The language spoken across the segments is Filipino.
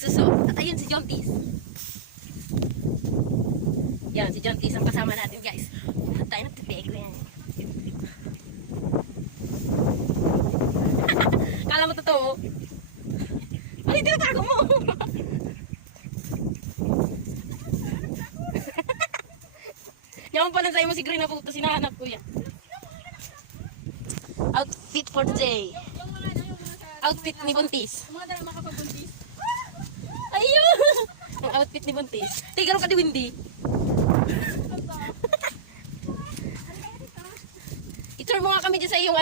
suso. At ayun si John Tis. Yan, si John Tis ang kasama natin, guys. Punta tayo ng tupego yan. Kala mo totoo? Ay, tinatago mo! Yaman pala sa'yo mo si Green na puto, sinahanap ko yan. Outfit for the day. Outfit ni Buntis. Mga dala makapabuntis. Ayun! Ang outfit ni Buntis. Tigaro ka di Windy. I-tour mo nga kami dyan sa iyong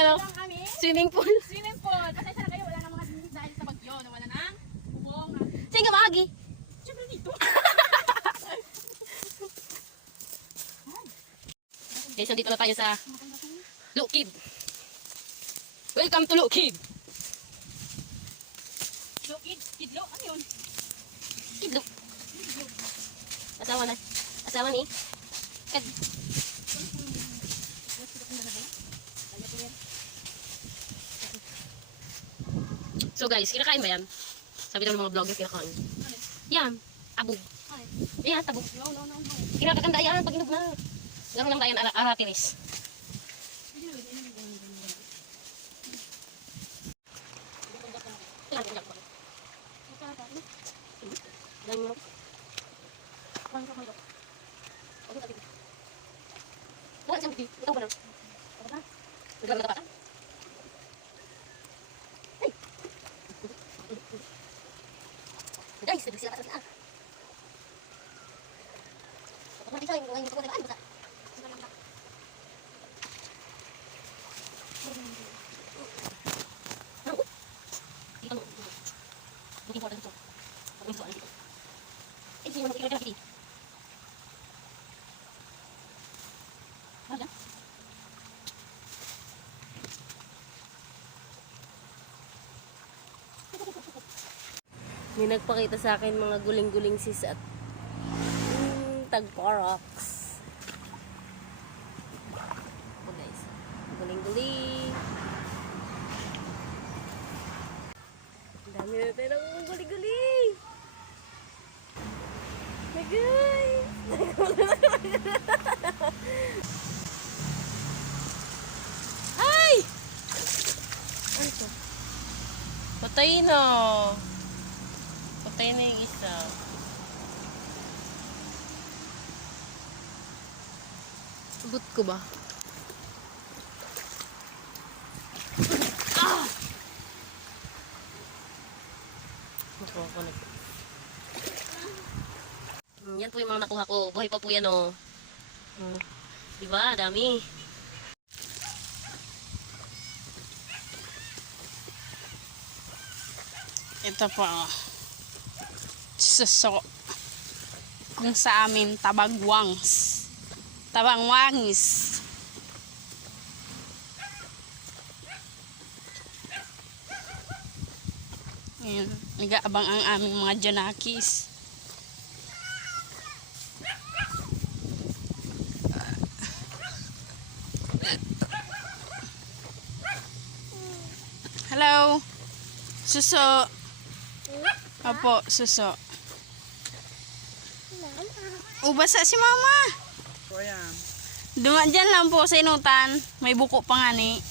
swimming pool. Swimming pool. Pasensya na kayo. Wala na mga swimming dahil sa bagyo. Nawala ng bubong. Saan ka maagi? Siyempre dito. Guys, nandito na tayo sa Lukib. Welcome to Lukib. Kidlo. Ano yun? Kidlo. Asawa na. Asawa ni Kad. So guys, kinakain ba yan? Sabi daw ng mga vlogger, kinakain. Yan, tabog. Yan, tabog. No. Kinakakanda yan, pag inog na. Gano'n lang tayo aratilis. Guys, sila ka sa sila. Kapag dito, yung gusto ko na basa. Looking for the dito. Pag gusto dito. Eh, sino makikita ka dito? Wala. May nagpakita sa akin mga guling-guling sis at tagparaks. Oh guys, guling-guling. Ang dami na tayo ng guling-guling. My guys! Ay! Ano to? Patay na. Patay na yung isa. Abot ko ba? Ah! Nakuha ko na. Yan po yung mga nakuha ko. Buhay pa po yan oh. Diba? Dami. Ito po. Suso. Kung sa amin, tabagwangs. Tabangwangis. Ayan. Nag-aabang ang aming mga janakis. Hello. Suso. Opo, suso. Ubasa si mama. Dunga dyan lang po sa inutan. May buko pa nga ni.